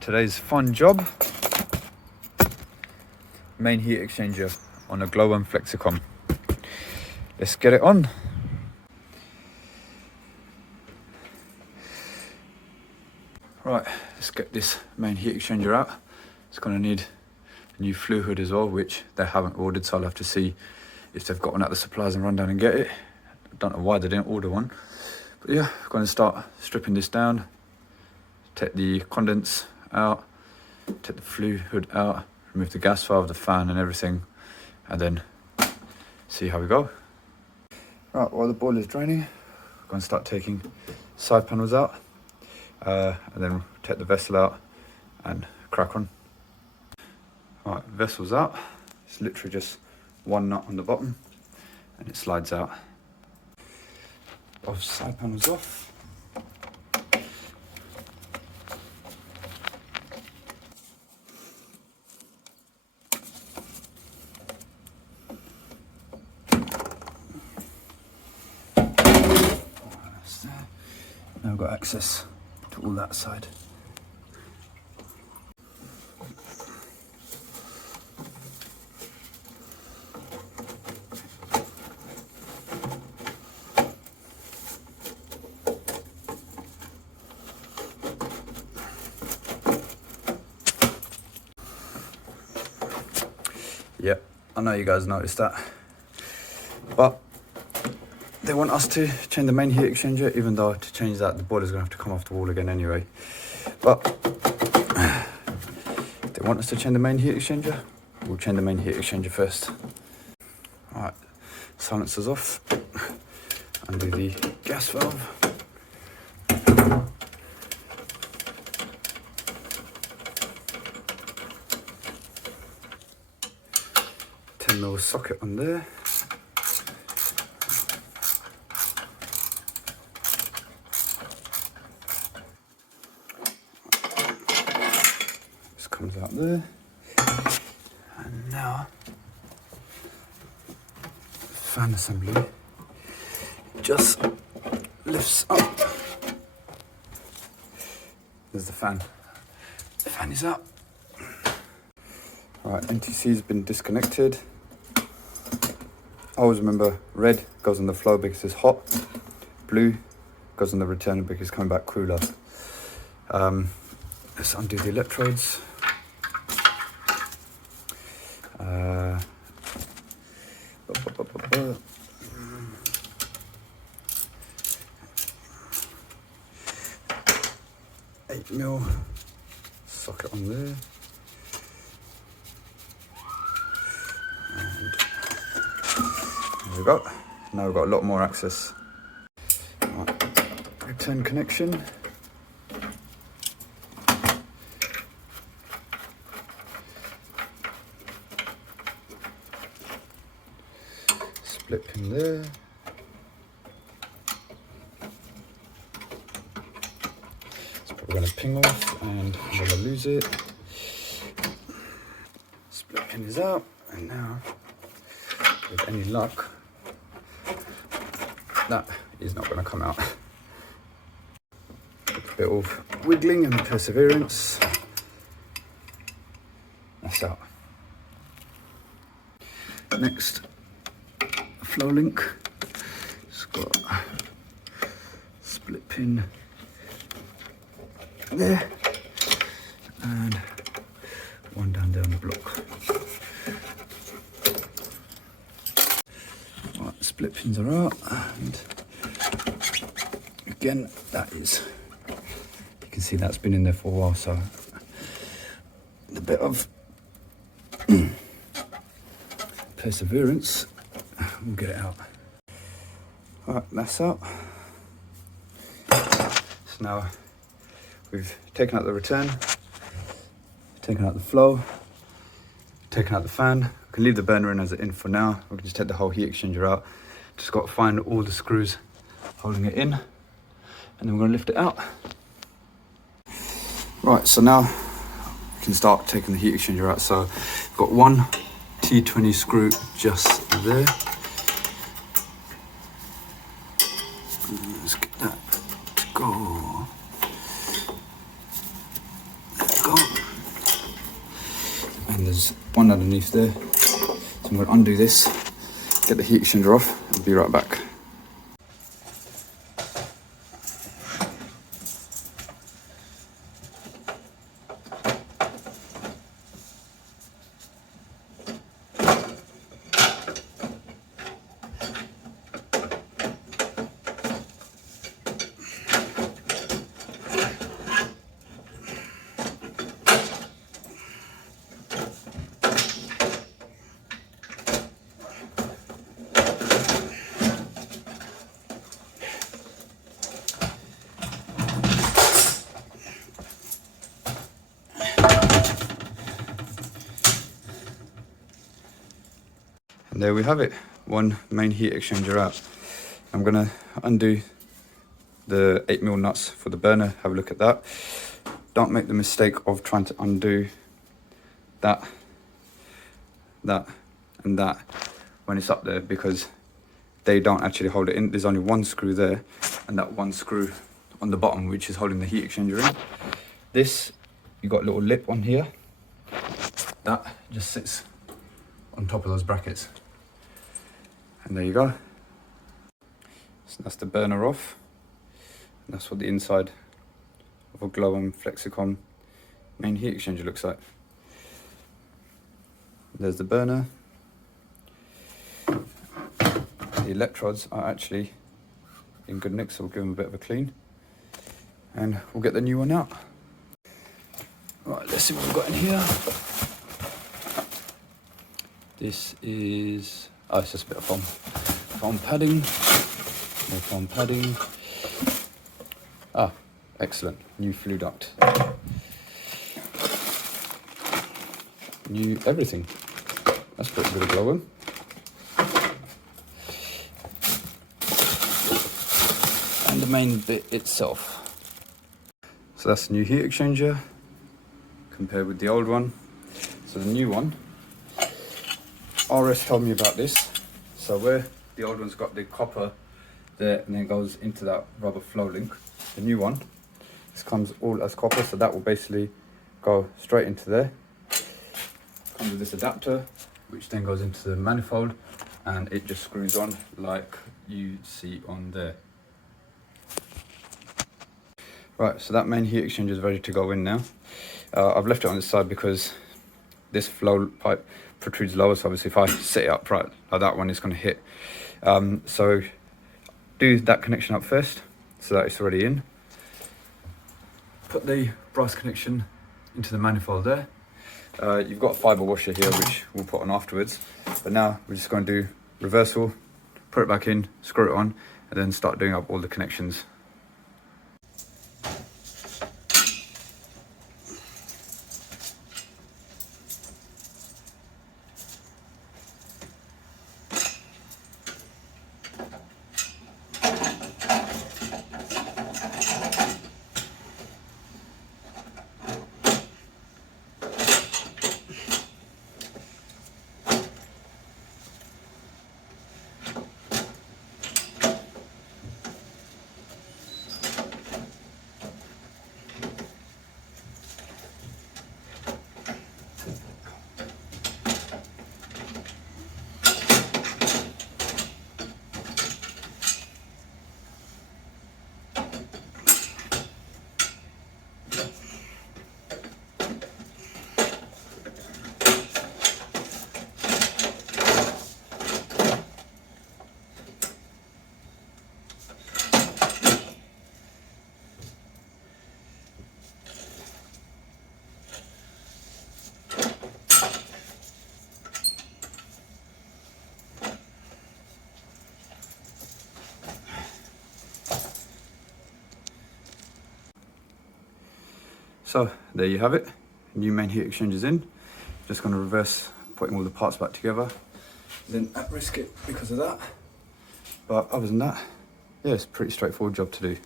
Today's fun job, main heat exchanger on a Glowworm Flexicom. Let's get it on. Right, let's get this main heat exchanger out. It's going to need a new flue hood as well, which they haven't ordered, so I'll have to see if they've got one at the suppliers and run down and get it. I don't know why they didn't order one. But yeah, I'm going to start stripping this down, take the condense out, take the flue hood out, remove the gas valve, the fan and everything, and then see how we go. Right, while the boiler's draining, I'm going to start taking side panels out, and then take the vessel out and crack on. Right, vessel's out. It's literally just one nut on the bottom and it slides out. Both side panels off. Now I've got access to all that side. Yeah, I know you guys noticed that, but they want us to change the main heat exchanger, even though to change that the boiler's gonna have to come off the wall again anyway. But they want us to change the main heat exchanger. We'll change the main heat exchanger first. All right, silencer's off. Undo the gas valve. No socket on there. This comes out there. And now, fan assembly just lifts up. There's the fan. The fan is up. Right, NTC's been disconnected. I always remember red goes on the flow because it's hot, blue goes on the return because it's coming back cooler. Let's undo the electrodes. 8mm socket on there. There we go. Now we've got a lot more access. Right. Return connection. Split pin there. It's probably going to ping off and I'm going to lose it. Split pin is out, and now, with any luck, that is not going to come out. A bit of wiggling and perseverance. That's out. Next, flow link. It's got a split pin there and one down there on the block. Split pins are out, and again, that is, you can see that's been in there for a while, so a bit of perseverance, we'll get it out. Alright, that's out. So now we've taken out the return, taken out the flow, taken out the fan. We can leave the burner in as it in for now. We can just take the whole heat exchanger out. Just got to find all the screws holding it in, and then we're going to lift it out. Right, so now we can start taking the heat exchanger out. So we've got one T20 screw just there. Let's get that to go. There we go. and there's one underneath there. So I'm going to undo this, get the heat exchanger off, and be right back. And there we have it, one main heat exchanger out. I'm gonna undo the 8mm nuts for the burner, have a look at that. Don't make the mistake of trying to undo that, and that when it's up there, because they don't actually hold it in. There's only one screw there, and that one screw on the bottom, which is holding the heat exchanger in. This, you got a little lip on here, that just sits on top of those brackets. And there you go. So that's the burner off. And that's what the inside of a Glowworm Flexicom main heat exchanger looks like. There's the burner. The electrodes are actually in good nick, so we'll give them a bit of a clean. And we'll get the new one out. Right, let's see what we've got in here. This is, it's just a bit of foam padding, more foam padding. Excellent, new flue duct. New everything. That's pretty good of Glowworm. And the main bit itself. So that's the new heat exchanger compared with the old one. So the new one, RS told me about this. So where the old one's got the copper there and then goes into that rubber flow link, the new one, this comes all as copper, so that will basically go straight into there. Comes with this adapter, which then goes into the manifold, and it just screws on like you see on there. Right, so that main heat exchanger is ready to go in now. I've left it on the side because this flow pipe protrudes lower, so obviously if I set it up right like that one, it's going to hit. So do that connection up first, so that it's already in. Put the brass connection into the manifold there. You've got a fibre washer here, which we'll put on afterwards. But now we're just going to do reversal, put it back in, screw it on, and then start doing up all the connections. So there you have it, new main heat exchangers in. Just going to reverse putting all the parts back together. Didn't risk it because of that, but other than that, yeah, it's a pretty straightforward job to do.